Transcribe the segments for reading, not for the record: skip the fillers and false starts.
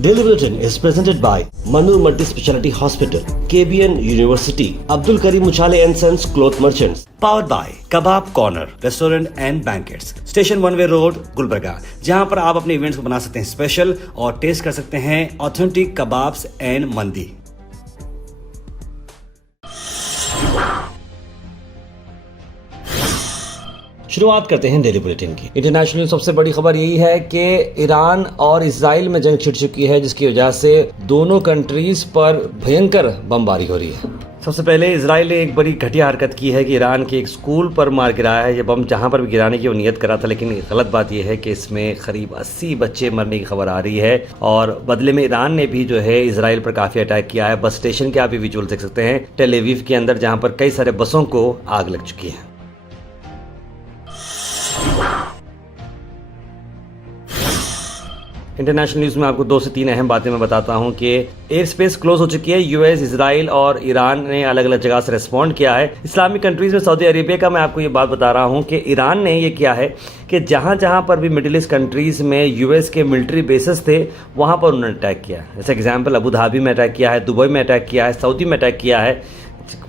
Daily Bulletin is presented by Manur Multi Speciality Hospital, KBN University, Abdul Karim Uchale and Sons Cloth Merchants. Powered by Kebab Corner Restaurant and Banquets, Station One Way Road, Gulbarga, जहां पर आप अपने events को बना सकते हैं special और test कर सकते हैं ऑथेंटिक कबाब्स एंड मंदी। शुरुआत करते हैं डेली बुलेटिन की। इंटरनेशनल सबसे बड़ी खबर यही है कि ईरान और इजराइल में जंग छिड़ चुकी है, जिसकी वजह से दोनों कंट्रीज पर भयंकर बमबारी हो रही है। सबसे पहले इजराइल ने एक बड़ी घटिया हरकत की है कि ईरान के एक स्कूल पर मार गिराया है। ये बम जहां पर भी गिराने की वो नियत करा था, लेकिन गलत बात यह है कि इसमें करीब 80 बच्चे मरने की खबर आ रही है। और बदले में ईरान ने भी जो है इजराइल पर काफी अटैक किया है। बस स्टेशन के आप भी विजुअल देख सकते हैं टेल अवीव के अंदर, जहां पर कई सारे बसों को आग लग चुकी है। इंटरनेशनल न्यूज में आपको 2 से 3 अहम बातें मैं बताता हूं कि एयर स्पेस क्लोज हो चुकी है। यूएस, इजराइल और ईरान ने अलग अलग जगह से रिस्पॉन्ड किया है। इस्लामिक कंट्रीज में सऊदी अरेबिया का मैं आपको ये बात बता रहा हूं कि ईरान ने ये किया है कि जहां जहां पर भी मिडिल ईस्ट कंट्रीज में यूएस के मिलिट्री बेसेस थे, वहां पर उन्होंने अटैक किया। जैसे एग्जाम्पल अबू धाबी में अटैक किया है, दुबई में अटैक किया है, सऊदी में अटैक किया है।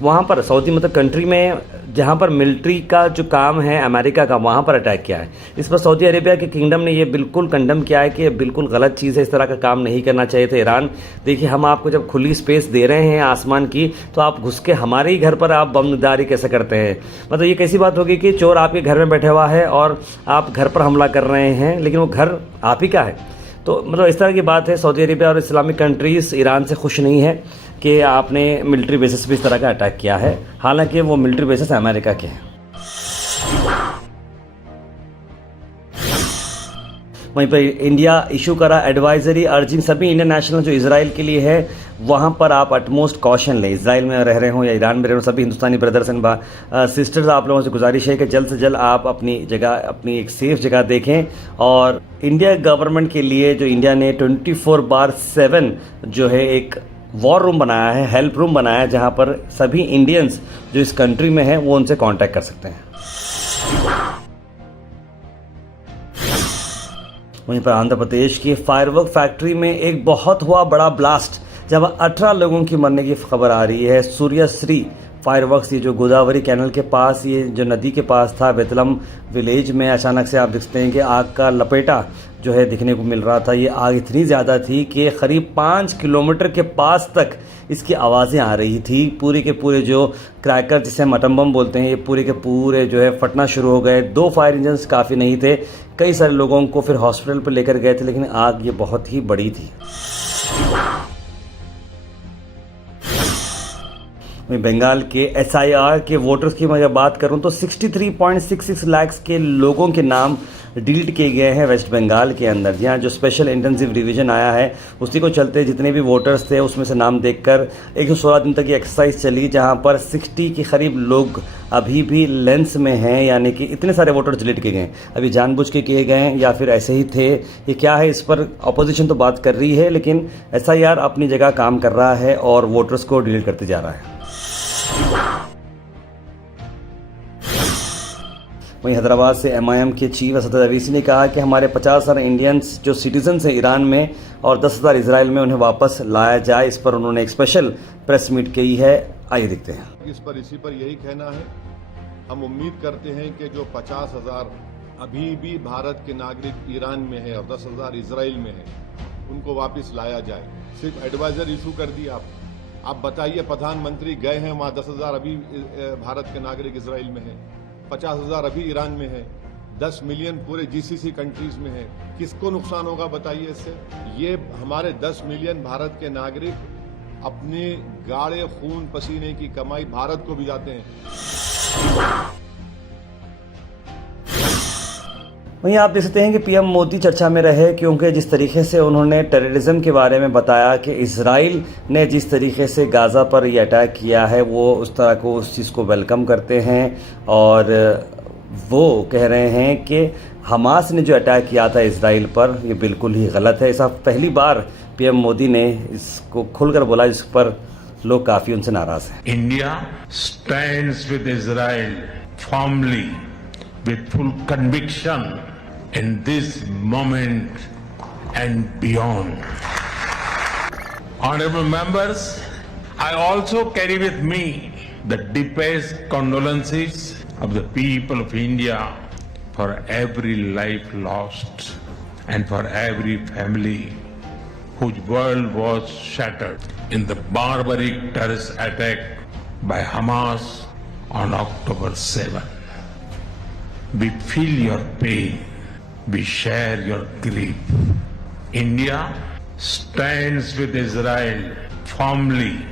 वहाँ पर सऊदी मतलब कंट्री में जहाँ पर मिलिट्री का जो काम है अमेरिका का, वहाँ पर अटैक किया है। इस पर सऊदी अरेबिया के किंगडम ने ये बिल्कुल कंडम किया है कि ये बिल्कुल गलत चीज़ है, इस तरह का काम नहीं करना चाहिए था। ईरान, देखिए हम आपको जब खुली स्पेस दे रहे हैं आसमान की, तो आप घुस के हमारे ही घर पर आप बमदारी कैसे करते हैं? मतलब ये कैसी बात होगी कि चोर आपके घर में बैठा हुआ है और आप घर पर हमला कर रहे हैं, लेकिन वो घर आप ही का है। तो मतलब इस तरह की बात है। सऊदी अरेबिया और इस्लामिक कंट्रीज़ ईरान से खुश नहीं है कि आपने मिलिट्री बेसिस पे इस तरह का अटैक किया है, हालांकि वो मिलिट्री बेसिस अमेरिका के हैं। वहीं पर इंडिया इशू करा एडवाइजरी अर्जिंग सभी इंडियन नेशनल जो इजराइल के लिए है, वहाँ पर आप अटमोस्ट कॉशन लें। इजराइल में रह रहे हों या ईरान में रह रहे हो, सभी हिंदुस्तानी ब्रदर्स एंड सिस्टर्स, आप लोगों से गुजारिश है कि जल्द से जल्द आप अपनी जगह, अपनी एक सेफ जगह देखें। और इंडिया गवर्नमेंट के लिए जो इंडिया ने 24/7 जो है एक वॉर रूम बनाया है, हेल्प रूम बनाया है, जहाँ पर सभी इंडियंस जो इस कंट्री में हैं वो उनसे कांटेक्ट कर सकते हैं। वहीं पर आंध्र प्रदेश की फायरवर्क फैक्ट्री में एक बहुत हुआ बड़ा ब्लास्ट, जब 18 लोगों की मरने की खबर आ रही है। सूर्यश्री फायरवर्क्स, ये जो गोदावरी कैनल के पास, ये जो नदी के पास था, बेतलम विलेज में अचानक से आप देखते हैं कि आग का लपेटा जो है दिखने को मिल रहा था। ये आग इतनी ज़्यादा थी कि करीब 5 किलोमीटर के पास तक इसकी आवाज़ें आ रही थी। पूरे के पूरे जो क्रैकर जिसे हम एटम बम बोलते हैं, ये पूरे के पूरे जो है फटना शुरू हो गए। 2 फायर इंजन्स काफ़ी नहीं थे। कई सारे लोगों को फिर हॉस्पिटल पर लेकर गए थे, लेकिन आग ये बहुत ही बड़ी थी। बंगाल के SIR के वोटर्स की मैं बात करूं तो 63.66 लाख के लोगों के नाम डिलीट किए गए हैं वेस्ट बंगाल के अंदर। यहाँ जो स्पेशल इंटेंसिव रिवीजन आया है, उसी को चलते जितने भी वोटर्स थे उसमें से नाम देखकर 116 दिन तक ये एक्सरसाइज चली, जहाँ पर 60 के करीब लोग अभी भी लेंस में हैं, यानी कि इतने सारे वोटर्स डिलीट किए गए। अभी जानबूझ के किए गए या फिर ऐसे ही थे, ये क्या है, इस पर अपोजिशन तो बात कर रही है, लेकिन SIR अपनी जगह काम कर रहा है और वोटर्स को डिलीट करते जा रहा है। वहीं हैदराबाद से MIM के चीफ असद अवीसी ने कहा कि हमारे 50,000 इंडियंस जो सिटीजन्स हैं ईरान में और 10,000 इजराइल में, उन्हें वापस लाया जाए। इस पर उन्होंने एक स्पेशल प्रेस मीट की है, आइए देखते हैं। इसी पर यही कहना है, हम उम्मीद करते हैं कि जो 50,000 अभी भी भारत के नागरिक ईरान में है और 10,000 इजराइल में है, उनको वापस लाया जाए। सिर्फ एडवाइजर इशू कर दी आप बताइए, प्रधानमंत्री गए हैं वहाँ, 10,000 अभी भारत के नागरिक इजराइल में है, 50,000 अभी ईरान में है, 10 मिलियन पूरे GCC कंट्रीज में है। किसको नुकसान होगा बताइए इससे? ये हमारे 10 मिलियन भारत के नागरिक अपने गाढ़े खून पसीने की कमाई भारत को भिजाते हैं। वहीं आप देख सकते हैं कि PM मोदी चर्चा में रहे, क्योंकि जिस तरीके से उन्होंने टेररिज्म के बारे में बताया कि इजराइल ने जिस तरीके से गाज़ा पर ये अटैक किया है, वो उस तरह को उस चीज़ को वेलकम करते हैं। और वो कह रहे हैं कि हमास ने जो अटैक किया था इजराइल पर, ये बिल्कुल ही गलत है। ऐसा पहली बार PM मोदी ने इसको खुलकर बोला, जिस पर लोग काफ़ी उनसे नाराज़ हैं। India stands with Israel firmly with full conviction in this moment and beyond. Honorable members, I also carry with me the deepest condolences of the people of India for every life lost and for every family whose world was shattered in the barbaric terrorist attack by Hamas on October 7. We feel your pain. We share your grief. India stands with Israel firmly.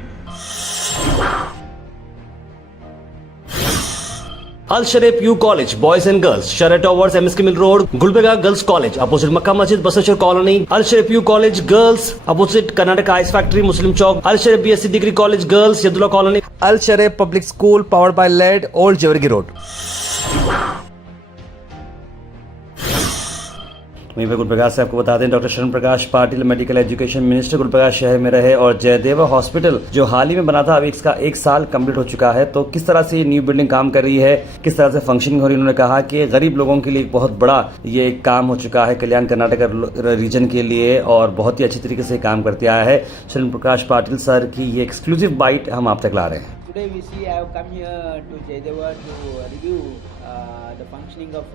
Al Sharif U College, Boys and Girls, Sharia Towers, MSK Mill Road, Gulbega Girls College, opposite Makkah Masjid, Basashar Colony. Al Sharif U College, Girls, opposite Karnataka Ice Factory, Muslim Chowk. Al Sharif BSc Degree College, Girls, Yadullah Colony. Al Sharif Public School, powered by LED, Old Jawargi Road. वहीं पर गुलप्रकाश से आपको बता दें, doctor शरण प्रकाश Patil medical education minister गुलप्रकाश शहर में रहे और जयदेव हॉस्पिटल जो हाल ही में बना था, अभी इसका 1 साल कंप्लीट हो चुका है। तो किस तरह से ये न्यू बिल्डिंग काम कर रही है, किस तरह से फंक्शनिंग हो रही है, उन्होंने कहा कि गरीब लोगों के लिए एक बहुत बड़ा ये काम हो चुका है कल्याण कर्नाटक रीजन के लिए और बहुत ही अच्छी तरीके से काम करते आया है। शरण प्रकाश पाटिल सर की ये एक्सक्लूसिव बाइट हम आप तक ला रहे हैं। Today we see I have come here to Jaydeva to review the functioning of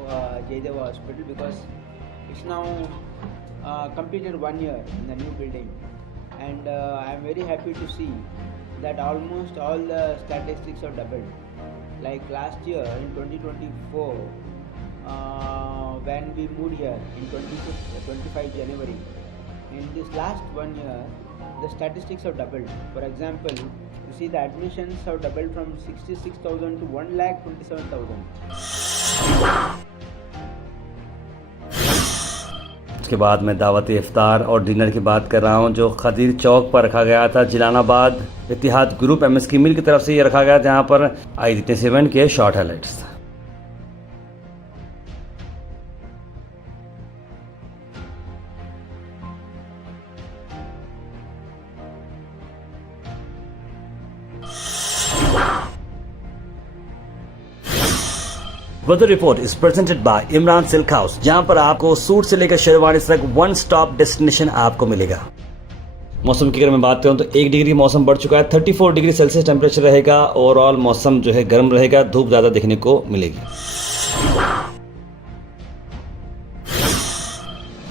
Jaydeva Hospital because it's now completed 1 year in the new building, and I am very happy to see that almost all the statistics are doubled. Like last year in 2024, when we moved here in 25 January, in this last 1 year, the statistics have doubled. For example, you see the admissions have doubled from 66,000 to 1,27,000. उसके बाद मैं दावत इफ्तार और dinner की बात कर रहा हूं जो खदीर चौक पर रखा गया था। जिलानाबाद इत्तिहाद ग्रुप MSK मिल की तरफ से ये रखा गया, जहां पर आई देखते हैं इवेंट के short highlights. Weather report is presented by Imran silk house, जहां पर आपको सूट से लेकर शेरवानी तक वन स्टॉप डेस्टिनेशन आपको मिलेगा। मौसम की अगर मैं बात करूं तो 1 डिग्री मौसम बढ़ चुका है, 34 डिग्री सेल्सियस टेम्परेचर रहेगा। ओवरऑल मौसम जो है गर्म रहेगा, धूप ज्यादा देखने को मिलेगी।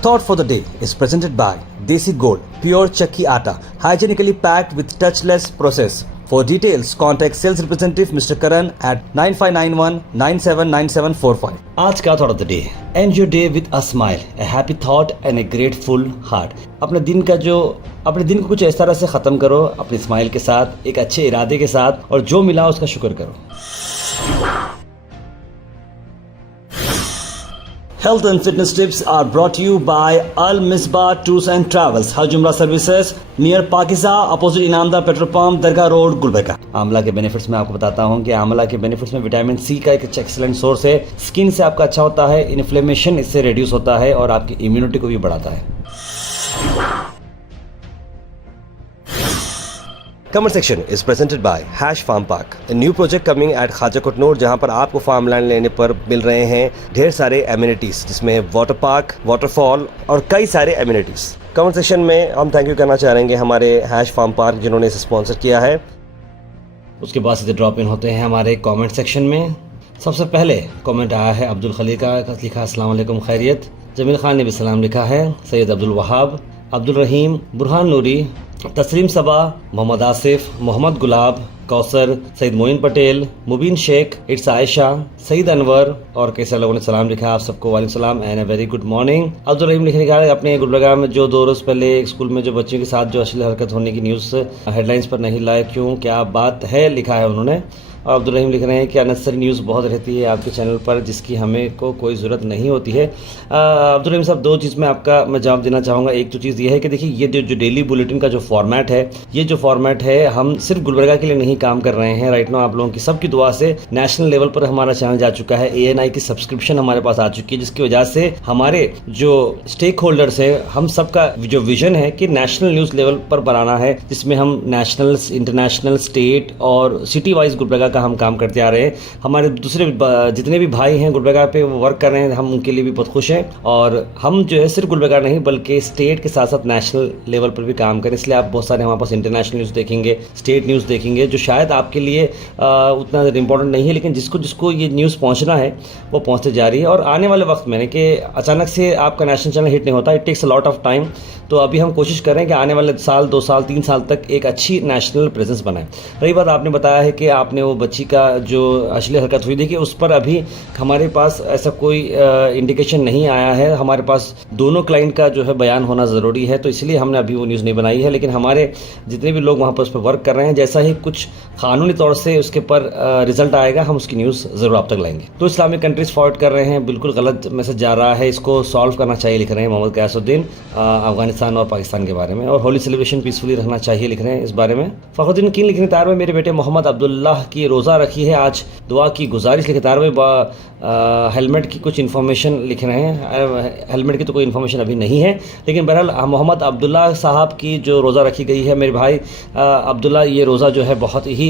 Thought for the day is presented by Desi Gold, pure chakki atta, hygienically packed with touchless process. For details, contact sales representative Mr. Karan at 9591979745. आज का thought of the day: End your day with a smile, a happy thought and a grateful heart. अपने दिन को कुछ इस तरह से खत्म करो, अपनी स्माइल के साथ, एक अच्छे इरादे के साथ, और जो मिला उसका शुक्र करो। Health and fitness tips are brought to you by Al Misbah Tours and Travels, Hajj Umrah Services near Pakiza, opposite Inamdar petrol pump, दरगाह रोड, गुलबर्गा। आंवला के बेनिफिट्स में आपको बताता हूं कि आंवला के बेनिफिट्स में विटामिन सी का एक एक्सीलेंट सोर्स है। स्किन से आपका अच्छा होता है, इन्फ्लेमेशन इससे रिड्यूस होता है और आपकी इम्यूनिटी को भी बढ़ाता है। Comment section is presented by Hash Farm Park, a new project coming at खाजा कोटनूर, जहां पर आपको फार्म लैंड लेने पर मिल रहे हैं ढेर सारे एमिनिटीज, जिसमें वाटर पार्क, वाटरफॉल और कई सारे एमिनिटीज। कमेंट सेक्शन में हम थैंक यू करना चाहेंगे हमारे हैश फार्म पार्क जिन्होंने इसे स्पॉन्सर किया है। उसके बाद सीधे ड्रॉप इन होते हैं हमारे कमेंट सेक्शन में। सबसे पहले कमेंट आया है अब्दुल खलील का, लिखा अस्सलाम वालेकुम खैरियत। जमील खान ने भी सलाम लिखा है। सैयद अब्दुल वहाब, अब्दुल रहीम, बुरहान नूरी, तस्लीम सबा, मोहम्मद आसिफ, मोहम्मद गुलाब, कौसर, सईद मोइन पटेल, मुबीन शेख, इट्स आयशा, सईद अनवर और कई सारे लोगों ने सलाम लिखा। आप सबको वालेकुम सलाम and a very good morning. Abdul Rahim लिखने का अपने गुलबर्गा में जो 2 रोज पहले एक स्कूल में जो बच्चों के साथ जो अश्लील हरकत होने की न्यूज़ हेडलाइंस पर नहीं लाए, क्यों, क्या बात है, लिखा है उन्होंने। और अब्दुल रहीम लिख रहे हैं कि अननेसेसरी न्यूज़ बहुत रहती है आपके चैनल पर जिसकी हमें को कोई ज़रूरत नहीं होती है। अब्दुल रहीम साहब, 2 चीज़ में आपका मैं जवाब देना चाहूँगा। एक तो चीज़ ये है कि देखिए, ये जो डेली बुलेटिन का जो फॉर्मेट है, ये जो फॉर्मेट है, हम सिर्फ गुलबर्गा के लिए नहीं काम कर रहे हैं। राइट नाउ आप लोगों की सबकी दुआ से नेशनल लेवल पर हमारा चैनल जा चुका है, ANI की सब्सक्रिप्शन हमारे पास आ चुकी है, जिसकी वजह से हमारे जो स्टेक होल्डर्स है, हम सबका जो विजन है कि नेशनल न्यूज़ लेवल पर बनाना है, जिसमें हम नेशनल, इंटरनेशनल, स्टेट और सिटी वाइज गुलबर्गा का हम काम करते आ रहे हैं। हमारे दूसरे जितने भी भाई हैं गुलबर्गा पे वो वर्क कर रहे हैं, हम उनके लिए भी बहुत खुश हैं। और हम जो है सिर्फ गुलबर्गा नहीं बल्कि स्टेट के साथ साथ नेशनल लेवल पर भी काम करें, इसलिए आप बहुत सारे हमारे पास इंटरनेशनल न्यूज़ देखेंगे, स्टेट न्यूज़ देखेंगे, जो शायद आपके लिए उतना इंपॉर्टेंट नहीं है, लेकिन जिसको जिसको ये न्यूज़ पहुँचना है वो पहुँचते जा रही है। और आने वाले वक्त में कि अचानक से आपका नेशनल चैनल हिट नहीं होता, it takes a lot of time. तो अभी हम कोशिश कर रहे हैं कि आने वाले साल 2 साल 3 साल तक एक अच्छी नेशनल प्रेजेंस बनाए। रही बात आपने बताया है कि आपने वो बच्ची का जो अश्लील हरकत हुई, देखिए उस पर अभी हमारे पास ऐसा कोई इंडिकेशन नहीं आया है। हमारे पास दोनों क्लाइंट का जो है बयान होना ज़रूरी है, तो इसलिए हमने अभी वो न्यूज़ नहीं बनाई है। लेकिन हमारे जितने भी लोग वहाँ पर उस पर वर्क कर रहे हैं, जैसा ही कुछ कानूनी तौर से उसके पर रिजल्ट आएगा हम उसकी न्यूज़ ज़रूर आप तक लाएंगे। तो इस्लामिक कंट्रीज़ फॉरवर्ड कर रहे हैं, बिल्कुल गलत मैसेज जा रहा है, इसको सॉल्व करना चाहिए लिख रहे हैं मोहम्मद गयासुद्दीन अफगानिस्तान और पाकिस्तान के बारे में। और होली सेलिब्रेशन पीसफुली रहना चाहिए लिख रहे हैं इस बारे में। फखरुद्दीन किन लिखने तार में मेरे बेटे मोहम्मद अब्दुल्लाह की रोज़ा रखी है, आज दुआ की गुजारिश लिखे तार में। हेलमेट की कुछ इन्फॉर्मेशन लिख रहे हैं, हेलमेट की तो कोई इन्फॉर्मेशन अभी नहीं है, लेकिन बहरहाल मोहम्मद अब्दुल्लाह साहब की जो रोज़ा रखी गई है, मेरे भाई अब्दुल्ला, ये रोज़ा जो है बहुत ही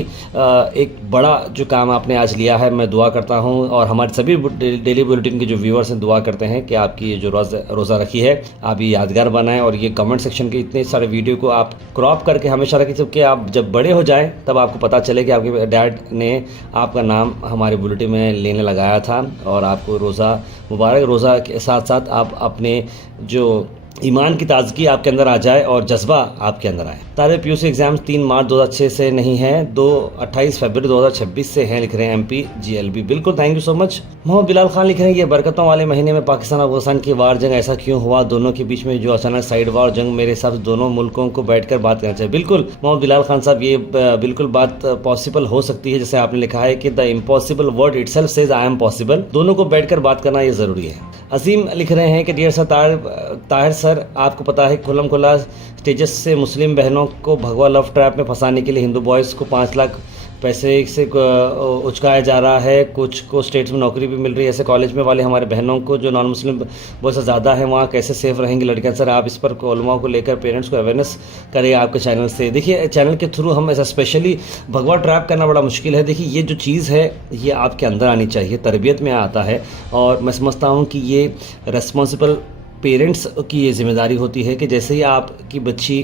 एक बड़ा जो काम आपने आज लिया है। मैं दुआ करता हूँ और हमारे सभी डेली बुलेटिन के जो व्यूअर्स हैं दुआ करते हैं कि आपकी ये जो रोज़ा रखी है आप ये यादगार बनाएं। और ये कमेंट सेक्शन के इतने सारे वीडियो को आप क्रॉप करके हमेशा रखें कि आप जब बड़े हो जाएं तब आपको पता चले कि आपके डैड ने आपका नाम हमारे बुलेटिन में लेने लगाया था। और आपको रोज़ा मुबारक। रोज़ा के साथ साथ आप अपने जो ईमान की ताजगी आपके अंदर आ जाए और जज्बा आपके अंदर आए। तालिब पीयूसी एग्जाम्स 3 मार्च 2006 से नहीं है, 28 फरवरी 2026 से हैं लिख रहे हैं MP GLB। बिल्कुल, thank you so much. Mohammad Bilal Khan लिख रहे हैं ये बरकतों वाले महीने में पाकिस्तान और अफगानिस्तान की वार जंग ऐसा क्यों हुआ, दोनों के बीच में जो अचानक साइड वार जंग, मेरे हिसाब से दोनों मुल्कों को बैठकर बात करना चाहिए। बिल्कुल मोहम्मद बिलाल खान साहब, ये बिल्कुल बात पॉसिबल हो सकती है, जैसे आपने लिखा है कि the impossible word itself says I am possible. दोनों को बैठकर बात करना ये ज़रूरी है। अजीम लिख रहे हैं कि डियर सर ताहिर सर, आपको पता है खुल्लम खुल्ला स्टेजेस से मुस्लिम बहनों को भगवा लव ट्रैप में फंसाने के लिए हिंदू बॉयज़ को 5 लाख पैसे से उचकाया जा रहा है। कुछ को स्टेट्स में नौकरी भी मिल रही है, ऐसे कॉलेज में वाले हमारे बहनों को जो नॉन मुस्लिम बहुत से ज़्यादा है, वहाँ कैसे सेफ रहेंगी लड़कियाँ। सर आप इस पर उलमा को लेकर पेरेंट्स को अवेयरनेस करें आपके चैनल से। देखिए चैनल के थ्रू हम ऐसा स्पेशली भगवा ट्रैप करना बड़ा मुश्किल है। देखिए ये जो चीज़ है ये आपके अंदर आनी चाहिए, तरबियत में आता है। और मैं समझता हूँ कि ये रेस्पॉन्सिबल पेरेंट्स की ये जिम्मेदारी होती है कि जैसे ही आपकी बच्ची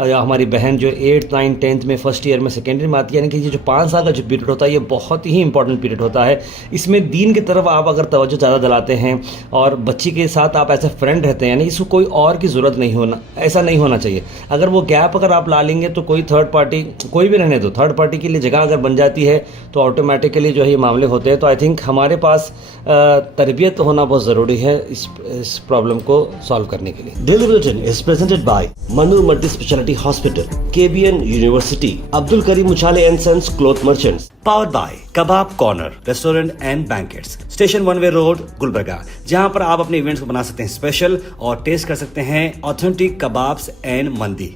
या हमारी बहन जो 8th 9th 10th में फर्स्ट ईयर में सेकेंडरी में आती है, यानी कि ये जो 5 साल का जो पीरियड होता है ये बहुत ही इंपॉर्टेंट पीरियड होता है। इसमें दीन की तरफ आप अगर तवज्जो ज़्यादा दिलाते हैं और बच्ची के साथ आप ऐसे फ्रेंड रहते हैं, यानी इसको कोई और की ज़रूरत नहीं होना, ऐसा नहीं होना चाहिए। अगर वो गैप अगर आप ला लेंगे तो कोई थर्ड पार्टी, कोई भी रहने दो, थर्ड पार्टी के लिए जगह अगर बन जाती है तो ऑटोमेटिकली जो है ये मामले होते हैं। तो आई थिंक हमारे पास तरबियत होना बहुत ज़रूरी है इस प्रॉब्लम को सॉल्व करने के लिए। Daily bulletin is presented by Manu multi speciality hospital, KBN university, Abdul Karim Muchhale and sons cloth merchants, powered by kebab corner restaurant and banquets, station 1 way road Gulbarga, जहां पर आप अपने इवेंट्स को बना सकते हैं स्पेशल और टेस्ट कर सकते हैं ऑथेंटिक कबाब्स एंड मंदी।